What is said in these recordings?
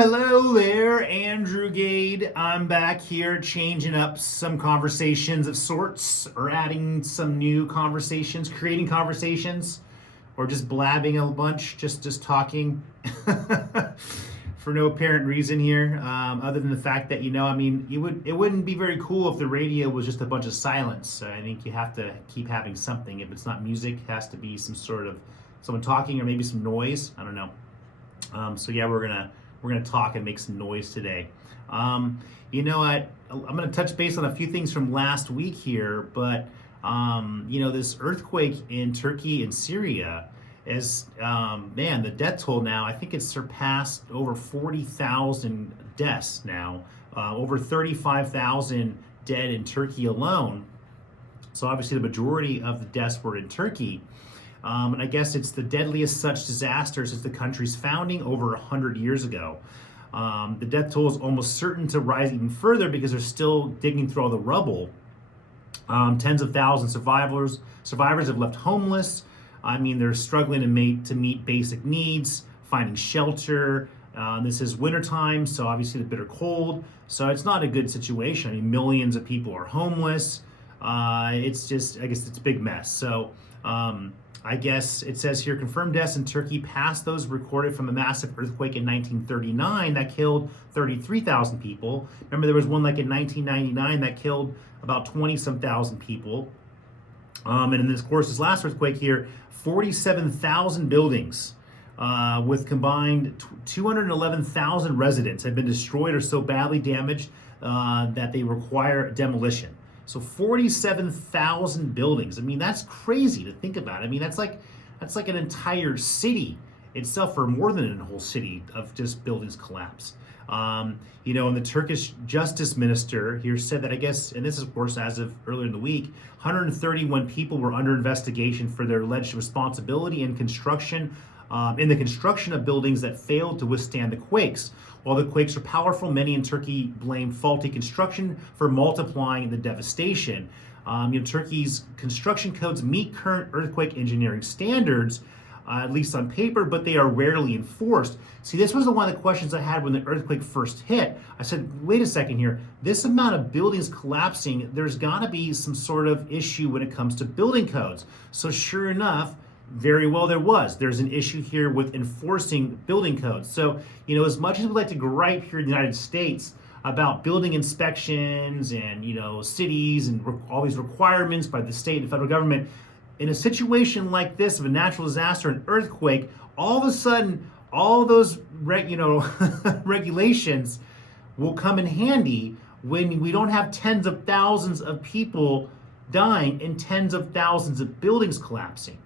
Hello there, Andrew Gade. I'm back here changing up some conversations of sorts, or adding some new conversations, creating conversations, or just blabbing a bunch, just talking for no apparent reason here, other than the fact that it wouldn't be very cool if the radio was just a bunch of silence. So I think you have to keep having something. If it's not music, it has to be some sort of someone talking or maybe some noise. I don't know. So yeah, we're gonna talk and make some noise today. I'm gonna touch base on a few things from last week here, but this earthquake in Turkey and Syria is the death toll now. I think it's surpassed over 40,000 deaths now, over 35,000 dead in Turkey alone. So obviously the majority of the deaths were in Turkey. And I guess it's the deadliest such disaster since the country's founding over 100 years ago. The death toll is almost certain to rise even further because they're still digging through all the rubble. Tens of thousands of survivors have left homeless. They're struggling to meet basic needs, finding shelter. This is wintertime, so obviously the bitter cold. So it's not a good situation. Millions of people are homeless. I guess it's a big mess. So, I guess it says here, confirmed deaths in Turkey passed those recorded from a massive earthquake in 1939 that killed 33,000 people. Remember, there was one like in 1999 that killed about 20-some thousand people. And in this last earthquake here, 47,000 buildings with combined 211,000 residents have been destroyed or so badly damaged that they require demolition. So 47,000 buildings. That's crazy to think about. That's like an entire city itself, or more than a whole city of just buildings collapse. And the Turkish justice minister here said that, I guess, and this is of course as of earlier in the week, 131 people were under investigation for their alleged responsibility in the construction of buildings that failed to withstand the quakes. While the quakes are powerful, many in Turkey blame faulty construction for multiplying the devastation. Turkey's construction codes meet current earthquake engineering standards, at least on paper, but they are rarely enforced. See, this was one of the questions I had when the earthquake first hit. I said, wait a second here, this amount of buildings collapsing, there's gotta be some sort of issue when it comes to building codes. So sure enough, very well there's an issue here with enforcing building codes. So, as much as we like to gripe here in the United States about building inspections and, cities and all these requirements by the state and federal government, in a situation like this of a natural disaster, an earthquake, all of a sudden, all those regulations will come in handy when we don't have tens of thousands of people dying and tens of thousands of buildings collapsing.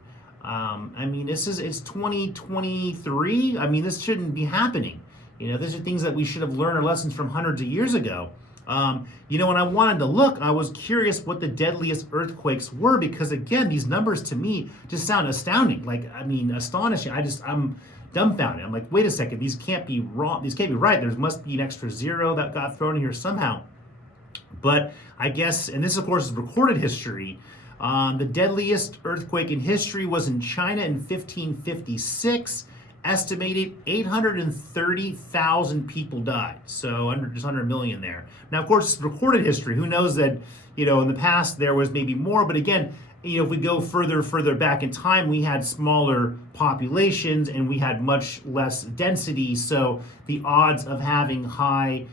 It's 2023. This shouldn't be happening. These are things that we should have learned our lessons from hundreds of years ago. When I wanted to look, I was curious what the deadliest earthquakes were, because again, these numbers to me just sound astounding. Astonishing. I'm dumbfounded. I'm like, wait a second, these can't be wrong. These can't be right. There must be an extra zero that got thrown in here somehow. But I guess, and this of course is recorded history, the deadliest earthquake in history was in China in 1556. Estimated 830,000 people died. So just under a million there. Now, of course, it's recorded history. Who knows that, in the past there was maybe more. But again, if we go further back in time, we had smaller populations and we had much less density. So the odds of having high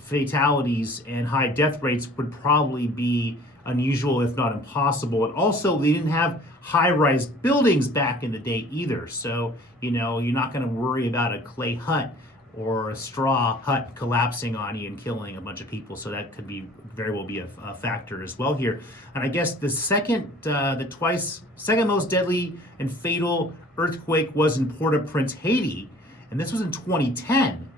fatalities and high death rates would probably be unusual, if not impossible. And also, they didn't have high-rise buildings back in the day either. So, you're not going to worry about a clay hut or a straw hut collapsing on you and killing a bunch of people. So that could be very well be a factor as well here. And I guess the second most deadly and fatal earthquake was in Port-au-Prince, Haiti, and this was in 2010.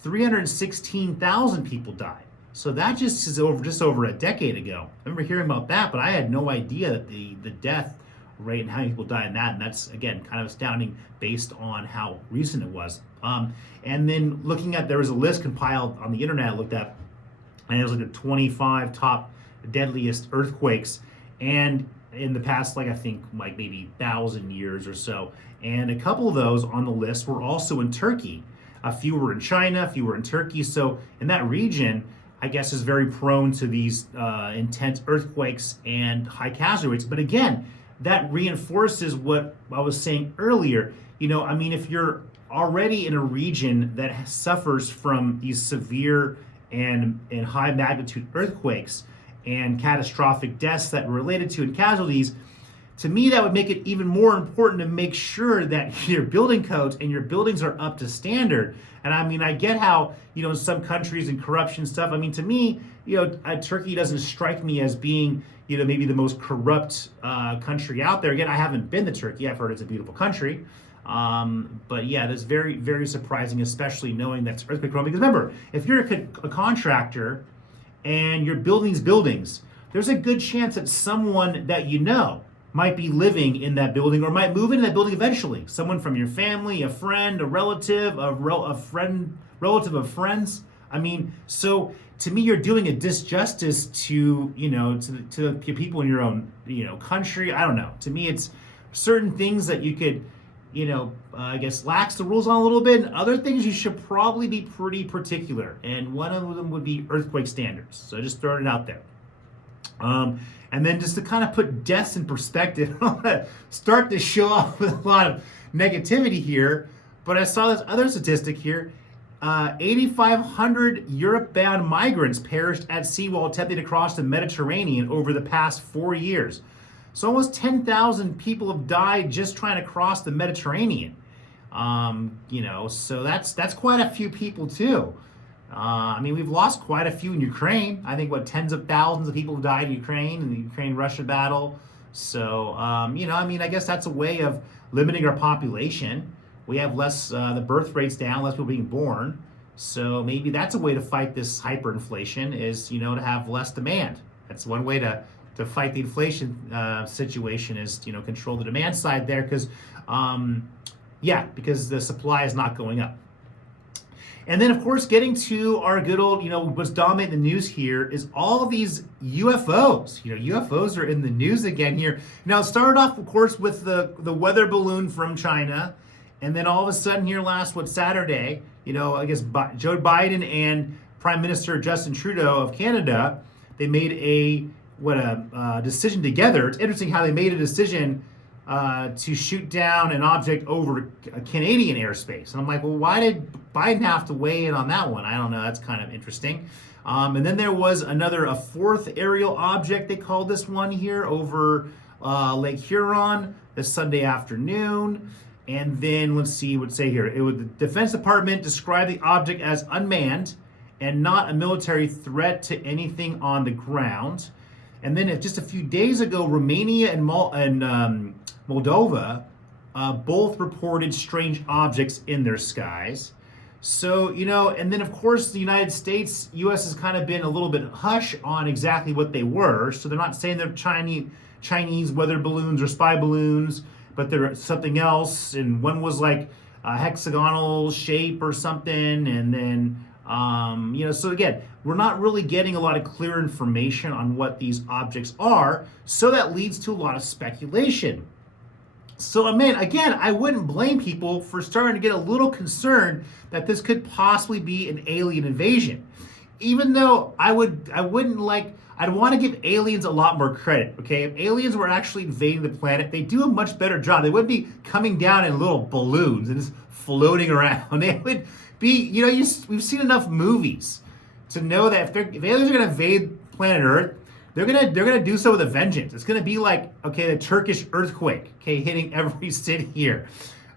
316,000 people died. So that just is over a decade ago. I remember hearing about that, but I had no idea that the death rate and how many people died in that. And that's, again, kind of astounding based on how recent it was. And then looking at, there was a list compiled on the internet I looked at, and it was like the 25 top deadliest earthquakes. And in the past, maybe 1,000 years or so. And a couple of those on the list were also in Turkey. A few were in China, a few were in Turkey. So in that region, I guess, is very prone to these intense earthquakes and high casualty rates. But again, that reinforces what I was saying earlier. I mean, if you're already in a region that suffers from these severe and high magnitude earthquakes and catastrophic deaths that were related to and casualties, to me, that would make it even more important to make sure that your building codes and your buildings are up to standard. And I mean, I get how, in some countries and corruption stuff, I mean, to me, Turkey doesn't strike me as being, maybe the most corrupt country out there. Again, I haven't been to Turkey. I've heard it's a beautiful country. But yeah, that's very, very surprising, especially knowing that's earthquake prone. Because remember, if you're a contractor and you're building these buildings, there's a good chance that someone that might be living in that building or might move into that building eventually. Someone from your family, a friend, a relative, relative of friends. I mean, so to me, you're doing a disjustice to, to the people in your own, country. I don't know. To me, it's certain things that you could, I guess, lax the rules on a little bit. And other things you should probably be pretty particular. And one of them would be earthquake standards. So just throwing it out there. And then just to kind of put deaths in perspective, I want to start to show off with a lot of negativity here. But I saw this other statistic here. 8,500 Europe-bound migrants perished at sea while attempting to cross the Mediterranean over the past 4 years. So almost 10,000 people have died just trying to cross the Mediterranean. So that's quite a few people too. I mean, we've lost quite a few in Ukraine. I think tens of thousands of people have died in Ukraine in the Ukraine-Russia battle. So, I mean, I guess that's a way of limiting our population. We have less, the birth rate's down, less people being born. So maybe that's a way to fight this hyperinflation is, to have less demand. That's one way to fight the inflation situation is, control the demand side there because, because the supply is not going up. And then, of course, getting to our good old, what's dominating the news here is all of these UFOs. UFOs are in the news again here. Now, it started off, of course, with the weather balloon from China. And then all of a sudden here Saturday, I guess Joe Biden and Prime Minister Justin Trudeau of Canada, they made a decision together. It's interesting how they made a decision to shoot down an object over Canadian airspace. And I'm like, well, why did Biden have to weigh in on that one? I don't know. That's kind of interesting. And then there was a fourth aerial object, they called this one here, over Lake Huron this Sunday afternoon. And then let's see what it say here. The Defense Department described the object as unmanned and not a military threat to anything on the ground. And then just a few days ago, Romania and Moldova both reported strange objects in their skies. So, and then of course the United States, U.S. has kind of been a little bit hush on exactly what they were. So they're not saying they're Chinese weather balloons or spy balloons, but they're something else. And one was like a hexagonal shape or something. And then, so again, we're not really getting a lot of clear information on what these objects are. So that leads to a lot of speculation. So, again, I wouldn't blame people for starting to get a little concerned that this could possibly be an alien invasion. Even though I'd want to give aliens a lot more credit, okay? If aliens were actually invading the planet, they do a much better job. They wouldn't be coming down in little balloons and just floating around. They would be, we've seen enough movies to know that if aliens are going to invade planet Earth, they're gonna do so with a vengeance. It's gonna be like, okay, the Turkish earthquake, okay, hitting every city here.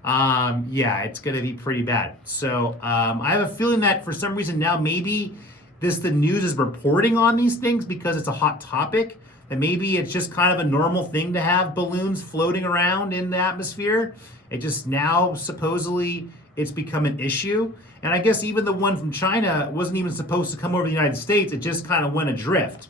It's gonna be pretty bad. So I have a feeling that for some reason now maybe the news is reporting on these things because it's a hot topic, and maybe it's just kind of a normal thing to have balloons floating around in the atmosphere. It just now supposedly it's become an issue. And I guess even the one from China wasn't even supposed to come over the United States. It just kind of went adrift.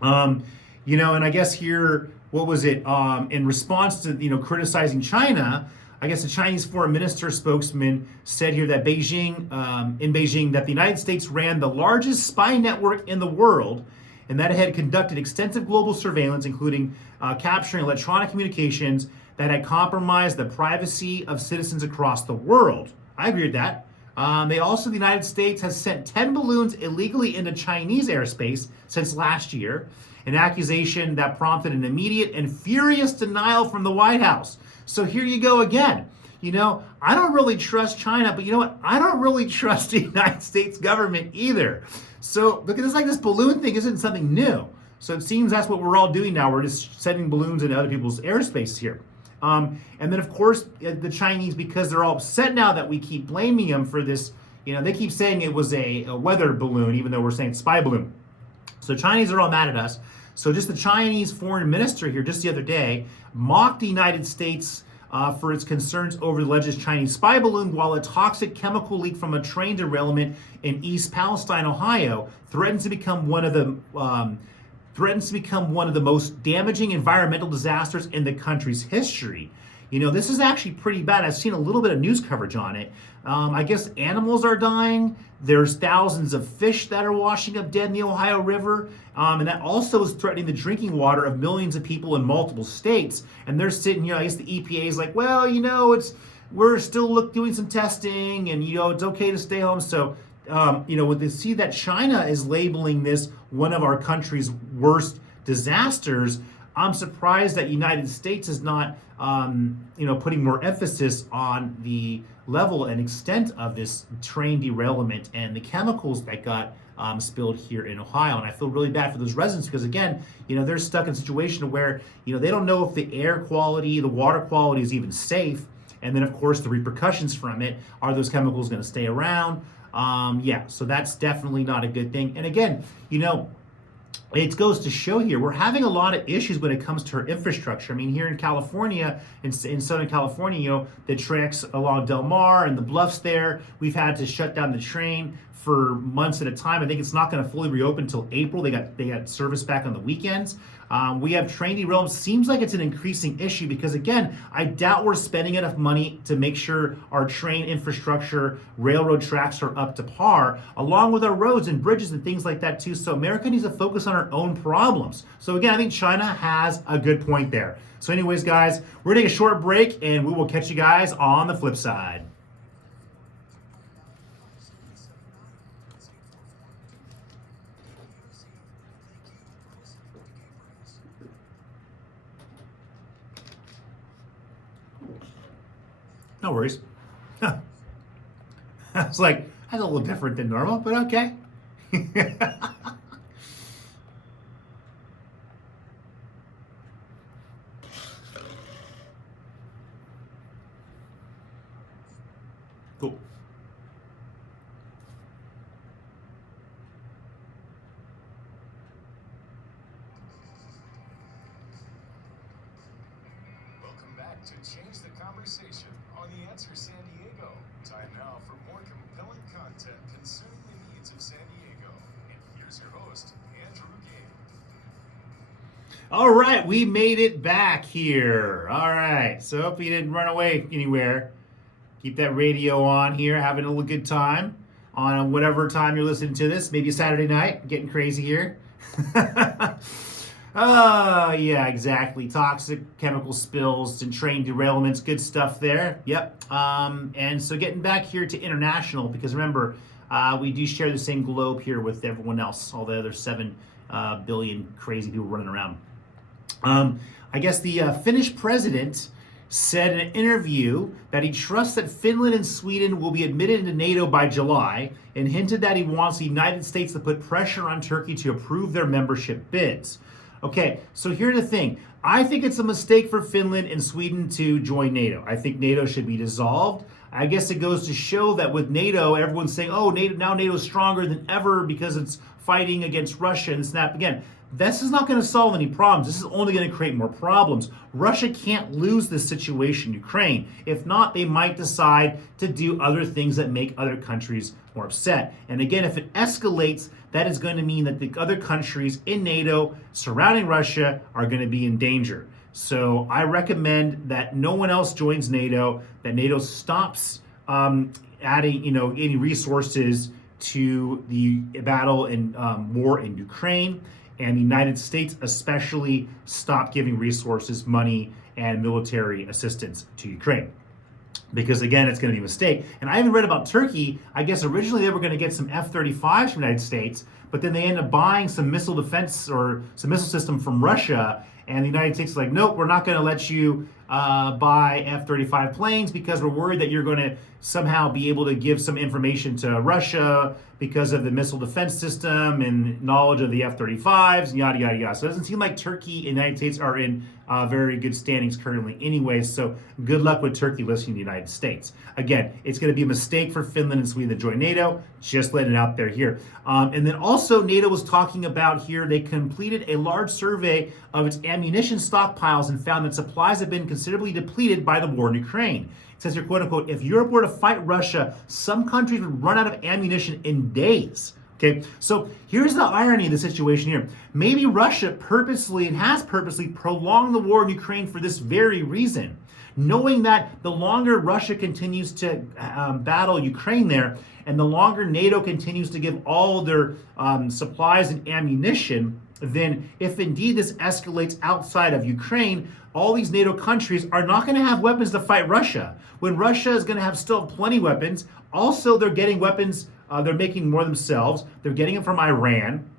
And I guess here, what was it? In response to, criticizing China, I guess the Chinese foreign minister spokesman said here that in Beijing, that the United States ran the largest spy network in the world, and that it had conducted extensive global surveillance, including capturing electronic communications that had compromised the privacy of citizens across the world. I agree with that. The United States has sent 10 balloons illegally into Chinese airspace since last year, an accusation that prompted an immediate and furious denial from the White House. So here you go again. I don't really trust China, but you know what? I don't really trust the United States government either. So look at this, like this balloon thing isn't something new. So it seems that's what we're all doing now. We're just sending balloons into other people's airspace here. And then, of course, the Chinese, because they're all upset now that we keep blaming them for this, they keep saying it was a weather balloon, even though we're saying spy balloon. So Chinese are all mad at us. So just the Chinese foreign minister here just the other day mocked the United States for its concerns over the alleged Chinese spy balloon, while a toxic chemical leak from a train derailment in East Palestine, Ohio, threatens to become one of the most damaging environmental disasters in the country's history. This is actually pretty bad. I've seen a little bit of news coverage on it. I guess animals are dying. There's thousands of fish that are washing up dead in the Ohio River. And that also is threatening the drinking water of millions of people in multiple states. And they're sitting here, I guess the EPA is like, well, we're still doing some testing and, it's okay to stay home. So, when they see that China is labeling this one of our country's worst disasters, I'm surprised that United States is not, putting more emphasis on the level and extent of this train derailment and the chemicals that got spilled here in Ohio. And I feel really bad for those residents because, again, they're stuck in a situation where, they don't know if the air quality, the water quality is even safe. And then, of course, the repercussions from it, are those chemicals going to stay around? So that's definitely not a good thing. And again, it goes to show here, we're having a lot of issues when it comes to our infrastructure. I mean, here in California, in Southern California, the tracks along Del Mar and the bluffs there, we've had to shut down the train for months at a time. I think it's not going to fully reopen until April. They got service back on the weekends. We have train derailments. Seems like it's an increasing issue because, again, I doubt we're spending enough money to make sure our train infrastructure, railroad tracks are up to par, along with our roads and bridges and things like that too. So America needs to focus on our own problems. So again, I think China has a good point there. So anyways, guys, we're going to take a short break and we will catch you guys on the flip side. No worries. It's like, that's a little different than normal, but okay. Cool. Welcome back to Change the Conversation on The Answer San Diego. Time now for more compelling content concerning the needs of San Diego. And here's your host, Andrew Game. All right, we made it back here. All right, so hope you didn't run away anywhere. Keep that radio on here, having a little good time on whatever time you're listening to this. Maybe Saturday night, getting crazy here. Oh, yeah, exactly. Toxic chemical spills and train derailments. Good stuff there. Yep. And so getting back here to international, because remember, we do share the same globe here with everyone else, all the other 7 billion crazy people running around. I guess the Finnish president said in an interview that he trusts that Finland and Sweden will be admitted into NATO by July, and hinted that he wants the United States to put pressure on Turkey to approve their membership bids. Okay, so here's the thing. I think it's a mistake for Finland and Sweden to join NATO. I think NATO should be dissolved. I guess it goes to show that with NATO, everyone's saying, oh, NATO is stronger than ever because it's fighting against Russia and snap again. This is not going to solve any problems. This is only going to create more problems. Russia can't lose this situation in Ukraine. If not, they might decide to do other things that make other countries more upset. And again, if it escalates, that is going to mean that the other countries in NATO surrounding Russia are going to be in danger. So I recommend that no one else joins NATO, that NATO stops adding, any resources to the battle and war in Ukraine, and the United States especially stop giving resources, money, and military assistance to Ukraine. because again, it's going to be a mistake. And I even read about Turkey. I guess originally they were going to get some F-35s from the United States, but then they ended up buying some missile defense or some missile system from Russia. And the United States is like, nope, we're not going to let you buy F-35 planes because we're worried that you're going to somehow be able to give some information to Russia because of the missile defense system and knowledge of the F-35s, yada, yada, yada. So it doesn't seem like Turkey and the United States are in very good standings currently anyway. So good luck with Turkey listening to the United States. Again, it's going to be a mistake for Finland and Sweden to join NATO. Just letting it out there here. And then also NATO was talking about here, they completed a large survey of its ammunition stockpiles and found that supplies have been considerably depleted by the war in Ukraine. It says here, quote unquote, if Europe were to fight Russia, some countries would run out of ammunition in days. Okay, so here's the irony of the situation here. Maybe Russia purposely and has purposely prolonged the war in Ukraine for this very reason, knowing that the longer Russia continues to battle Ukraine there, and the longer NATO continues to give all their supplies and ammunition, then if indeed this escalates outside of Ukraine, all these NATO countries are not going to have weapons to fight Russia. When Russia is going to have still plenty of weapons, also they're getting weapons, they're making more themselves, they're getting them from Iran.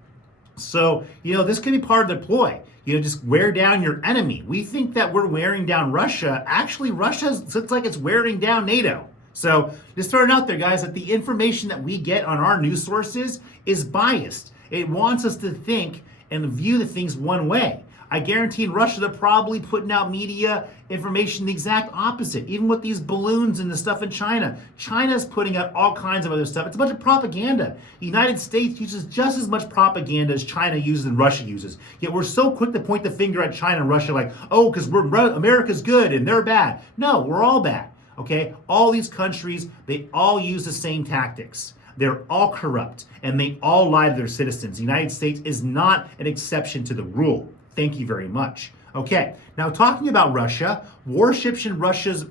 So, this could be part of the ploy. Just wear down your enemy. We think that we're wearing down Russia. Actually, Russia looks like it's wearing down NATO. So just throwing it out there, guys, that the information that we get on our news sources is biased. It wants us to think and view the things one way. I guarantee in Russia, they're probably putting out media information the exact opposite. Even with these balloons and the stuff in China. China's putting out all kinds of other stuff. It's a bunch of propaganda. The United States uses just as much propaganda as China uses and Russia uses. Yet we're so quick to point the finger at China and Russia like, oh, because America's good and they're bad. No, we're all bad. Okay? All these countries, they all use the same tactics. They're all corrupt and they all lie to their citizens. The United States is not an exception to the rule. Thank you very much. Okay, now talking about Russia, warships and Russia's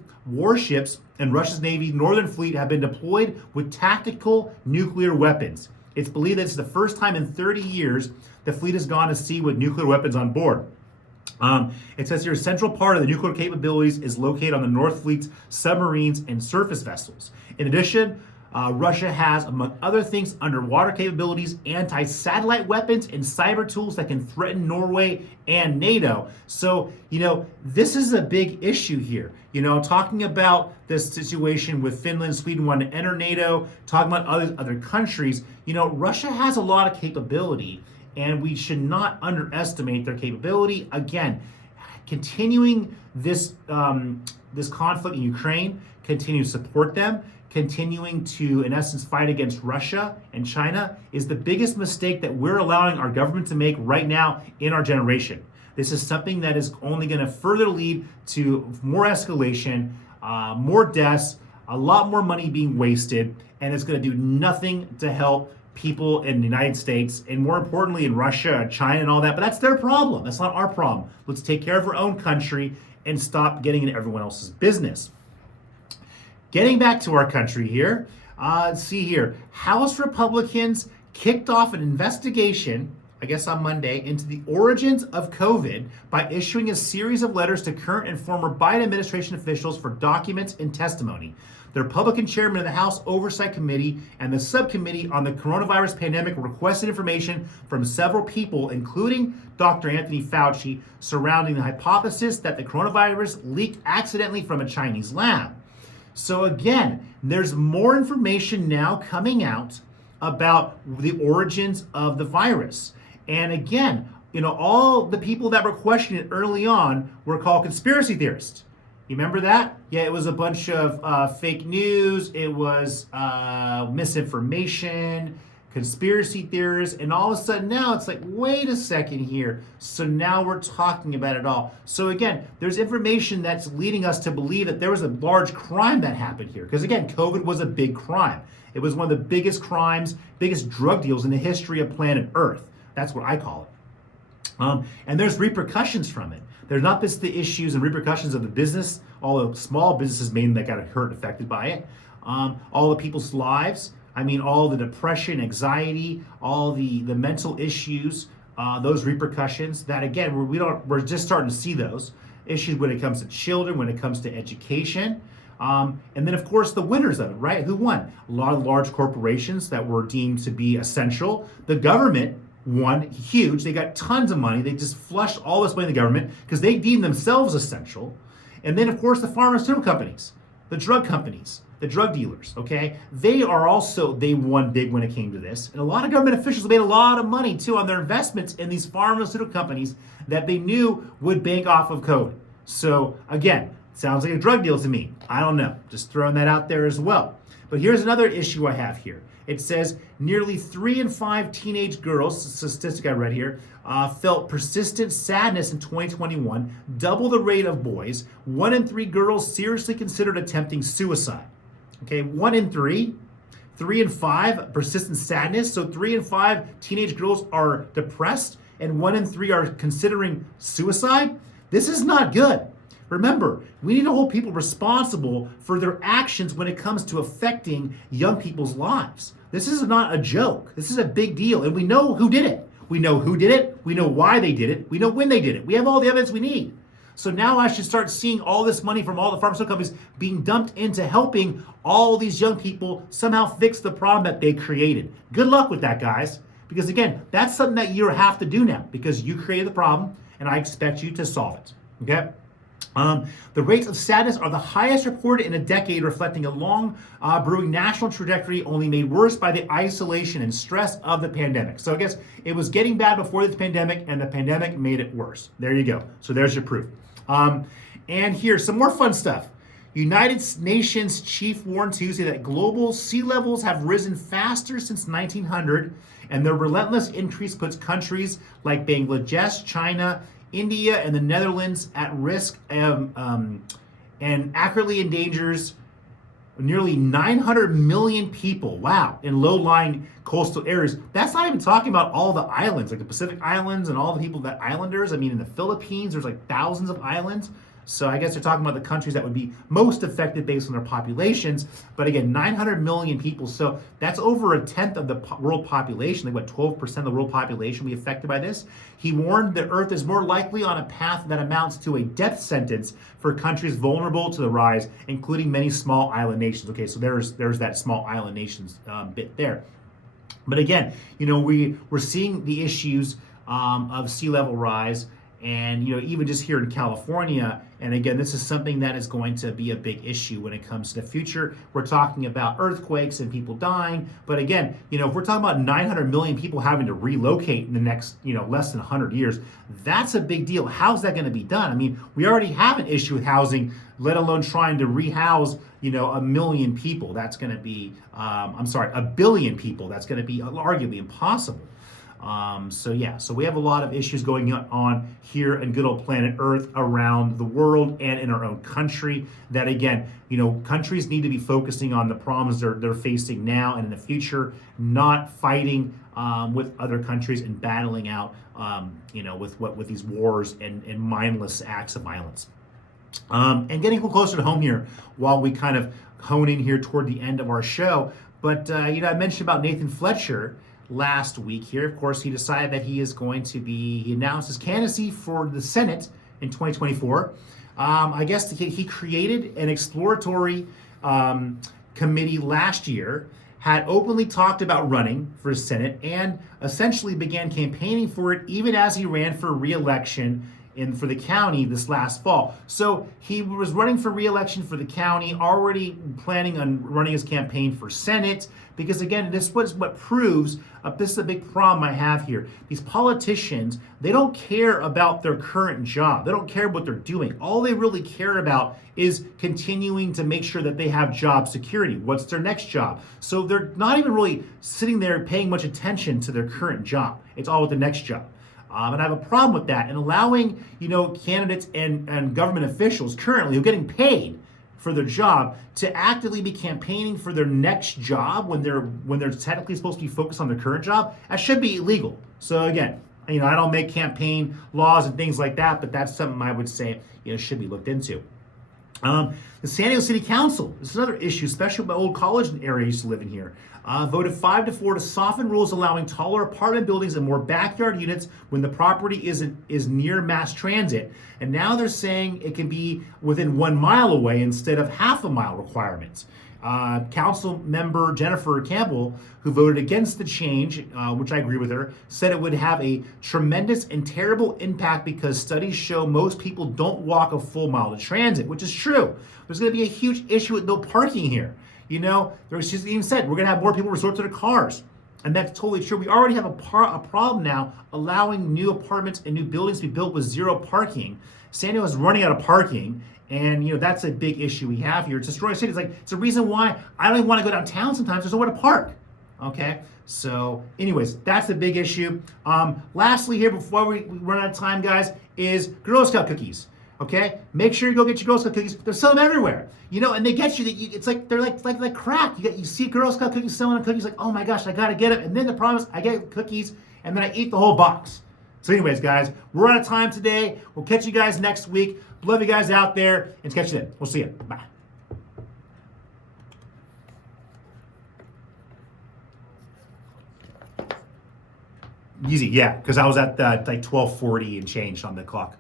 Navy Northern Fleet have been deployed with tactical nuclear weapons. It's believed that it's the first time in 30 years the fleet has gone to sea with nuclear weapons on board. It says here, a central part of the nuclear capabilities is located on the North Fleet's submarines and surface vessels. In addition, Russia has, among other things, underwater capabilities, anti-satellite weapons, and cyber tools that can threaten Norway and NATO. So, this is a big issue here. Talking about this situation with Finland, Sweden wanting to enter NATO, talking about other countries, Russia has a lot of capability, and we should not underestimate their capability. Again, continuing this conflict in Ukraine, continue to support them, continuing to, in essence, fight against Russia and China is the biggest mistake that we're allowing our government to make right now in our generation. This is something that is only going to further lead to more escalation, more deaths, a lot more money being wasted, and it's going to do nothing to help people in the United States, and more importantly in Russia, China, and all that. But that's their problem. That's not our problem. Let's take care of our own country and stop getting into everyone else's business. Getting back to our country here, let's see here. House Republicans kicked off an investigation, I guess on Monday, into the origins of COVID by issuing a series of letters to current and former Biden administration officials for documents and testimony. The Republican chairman of the House Oversight Committee and the subcommittee on the coronavirus pandemic requested information from several people, including Dr. Anthony Fauci, surrounding the hypothesis that the coronavirus leaked accidentally from a Chinese lab. So again, there's more information now coming out about the origins of the virus. And again, all the people that were questioning it early on were called conspiracy theorists. You remember that? Yeah, it was a bunch of fake news. It was misinformation, conspiracy theorists, and all of a sudden now it's like, wait a second here. So now we're talking about it all. So again, there's information that's leading us to believe that there was a large crime that happened here. Because again, COVID was a big crime. It was one of the biggest crimes, biggest drug deals in the history of planet Earth. That's what I call it. And there's repercussions from it. There's not just the issues and repercussions of the business, all the small businesses mainly that got hurt, affected by it, all the people's lives. I mean, all the depression, anxiety, all the mental issues, those repercussions that, again, we're just starting to see those issues when it comes to children, when it comes to education. And then, of course, the winners of it, right? Who won? A lot of large corporations that were deemed to be essential. The government won huge. They got tons of money. They just flushed all this money in the government because they deemed themselves essential. And then, of course, the pharmaceutical companies, the drug companies, the drug dealers, okay? They won big when it came to this. And a lot of government officials made a lot of money, too, on their investments in these pharmaceutical companies that they knew would bank off of COVID. So, again, sounds like a drug deal to me. I don't know. Just throwing that out there as well. But here's another issue I have here. It says nearly 3 in 5 teenage girls, statistic I read here, felt persistent sadness in 2021, double the rate of boys. 1 in 3 girls seriously considered attempting suicide. Okay, 1 in 3. 3 in 5 persistent sadness. So 3 in 5 teenage girls are depressed, and 1 in 3 are considering suicide. This is not good. Remember, we need to hold people responsible for their actions when it comes to affecting young people's lives. This is not a joke. This is a big deal, and we know who did it. We know who did it. We know why they did it. We know when they did it. We have all the evidence we need. So now I should start seeing all this money from all the pharmaceutical companies being dumped into helping all these young people somehow fix the problem that they created. Good luck with that, guys. Because again, that's something that you have to do now because you created the problem and I expect you to solve it. Okay? The rates of sadness are the highest reported in a decade, reflecting a long brewing national trajectory only made worse by the isolation and stress of the pandemic. So I guess it was getting bad before the pandemic, and the pandemic made it worse. There you go. So there's your proof. And here's some more fun stuff. United Nations chief warned Tuesday that global sea levels have risen faster since 1900, and their relentless increase puts countries like Bangladesh, China, India, and the Netherlands at risk and accurately endangers nearly 900 million people, wow, in low-lying coastal areas. That's not even talking about all the islands, like the Pacific Islands and all the people that islanders. I mean, in the Philippines, there's like thousands of islands. So I guess they're talking about the countries that would be most affected based on their populations. But again, 900 million people. So that's over a tenth of the world population. Like what, 12% of the world population will be affected by this. He warned the Earth is more likely on a path that amounts to a death sentence for countries vulnerable to the rise, including many small island nations. Okay, so there's that small island nations bit there. But again, we're seeing the issues of sea level rise. And even just here in California, and again, this is something that is going to be a big issue when it comes to the future. We're talking about earthquakes and people dying, but again, if we're talking about 900 million people having to relocate in the next, less than 100 years, that's a big deal. How's that going to be done? I mean, we already have an issue with housing, let alone trying to rehouse, a million people. That's going to be, a billion people. That's going to be arguably impossible. So we have a lot of issues going on here in good old planet Earth, around the world, and in our own country that, again, countries need to be focusing on the problems they're facing now and in the future, not fighting with other countries and battling out, with these wars and mindless acts of violence. And getting a little closer to home here while we kind of hone in here toward the end of our show. But, I mentioned about Nathan Fletcher last week here. Of course, he decided that he announced his candidacy for the Senate in 2024. I guess he created an exploratory committee last year, had openly talked about running for Senate, and essentially began campaigning for it even as he ran for re-election for the county this last fall. So he was running for re-election for the county, already planning on running his campaign for Senate, because again, this was what proves, this is a big problem I have here. These politicians, they don't care about their current job. They don't care what they're doing. All they really care about is continuing to make sure that they have job security. What's their next job? So they're not even really sitting there paying much attention to their current job. It's all with the next job. And I have a problem with that, and allowing candidates and government officials currently who are getting paid for their job to actively be campaigning for their next job when they're technically supposed to be focused on their current job. That should be illegal. So again, I don't make campaign laws and things like that, but that's something I would say should be looked into. The San Diego City Council, this is another issue, especially with my old college area I used to live in here, voted 5-4 to soften rules allowing taller apartment buildings and more backyard units when the property is near mass transit. And now they're saying it can be within 1 mile away instead of half a mile requirements. Council member Jennifer Campbell, who voted against the change, which I agree with her, said it would have a tremendous and terrible impact because studies show most people don't walk a full mile to transit, which is true. There's going to be a huge issue with no parking here. You know, she's even said we're going to have more people resort to their cars. And that's totally true. We already have a problem now allowing new apartments and new buildings to be built with zero parking. San Diego is running out of parking, and you know that's a big issue we have here. It's destroying the city. It's a reason why I don't even want to go downtown sometimes. There's nowhere to park. Okay, so anyways, that's a big issue. Lastly here, before we run out of time, guys, is Girl Scout cookies. Okay, make sure you go get your Girl Scout cookies. They're selling everywhere, you know, and they get you. It's like they're like crack. You see Girl Scout cookies selling cookies, like, oh my gosh, I gotta get it. And then the problem is, I get cookies and then I eat the whole box. So, anyways, guys, we're out of time today. We'll catch you guys next week. Love you guys out there, and catch you then. We'll see you. Bye. Easy, yeah, because I was at like 12:40 and changed on the clock.